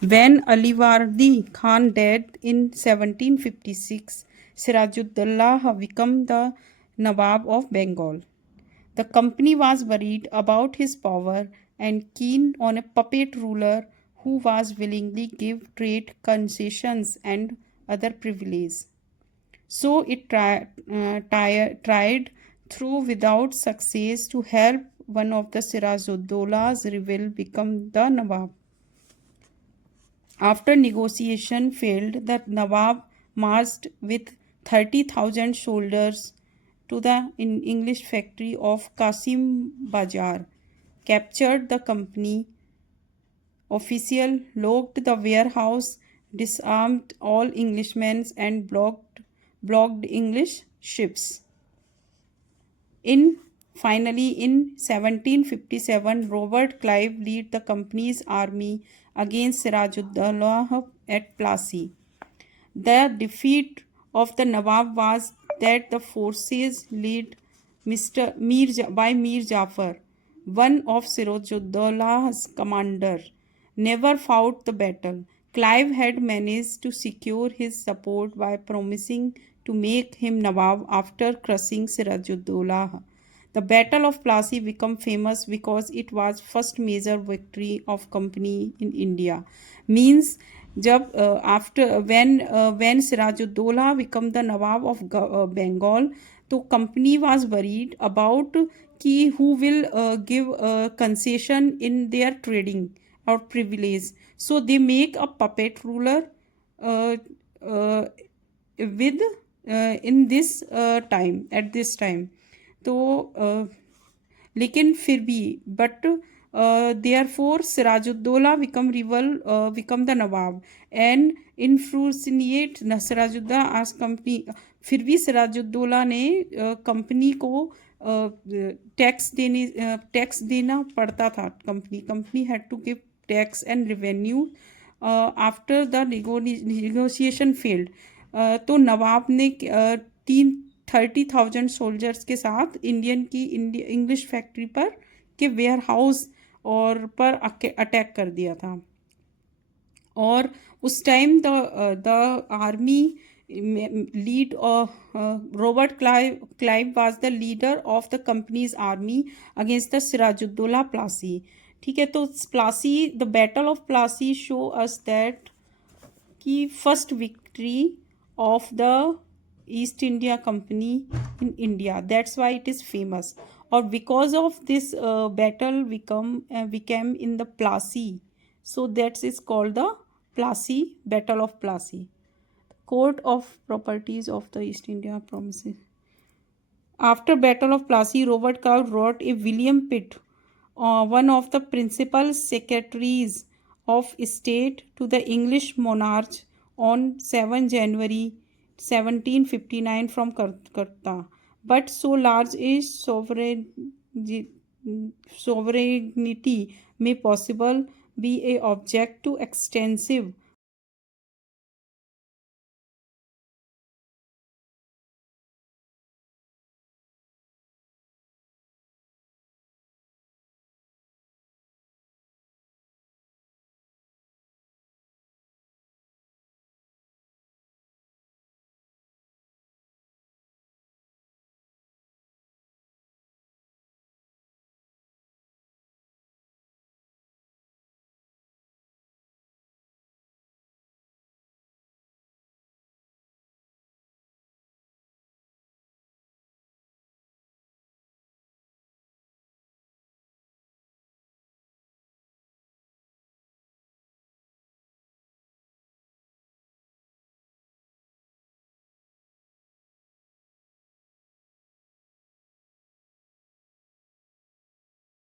When Aliwardi Khan died in 1756, Sirajuddaulah became the Nawab of Bengal. The company was worried about his power and keen on a puppet ruler who was willingly give trade concessions and other privileges. So it tried through without success to help one of the Sirajuddaullah's rival become the Nawab. After negotiation failed, the Nawab marched with 30,000 soldiers to the English factory of Qasim Bajar, captured the company official, locked the warehouse, disarmed all Englishmen, and blocked English ships. In Finally, in 1757, Robert Clive led the company's army against Sirajuddaulah at Plassey. The defeat of the Nawab was that the forces led by Mir Jafar, one of Sirajuddaullah's commander, never fought the battle. Clive had managed to secure his support by promising to make him Nawab after crushing Sirajuddaulah. The Battle of Plassey became famous because it was first major victory of company in India. Means जब after when Sirajuddaulah become the Nawab of Bengal, तो company was worried about कि who will give concession in their trading or privilege. So they make a puppet ruler uh, uh, with in this time at this time. तो लेकिन फिर भी but therefore Sirajuddaula become the Nawab and influenced Sirajuddaula आज company. फिर भी सिराजुद्दौला ने company को tax देना पड़ता था. Company had to give tax and revenue after the negotiation failed. तो नवाब ने 30,000 सोल्जर्स के साथ इंग्लिश फैक्ट्री पर के वेयर हाउस और पर अटैक कर दिया था. और उस time the army lead Robert Clive was the leader of the company's army against the Sirajuddaula Plassey. ठीक है, तो Plassey the battle of Plassey show us that की first victory of the East India Company in India. That's why it is famous. Or because of this battle became in the Plassey. So that is called the Plassey Battle of Plassey. Court of Properties of the East India Provinces. After Battle of Plassey, Robert Clive wrote a William Pitt, one of the principal secretaries of state to the English monarch on 7 January 1759 from Calcutta. But so large a sovereignty may possible be a object to extensive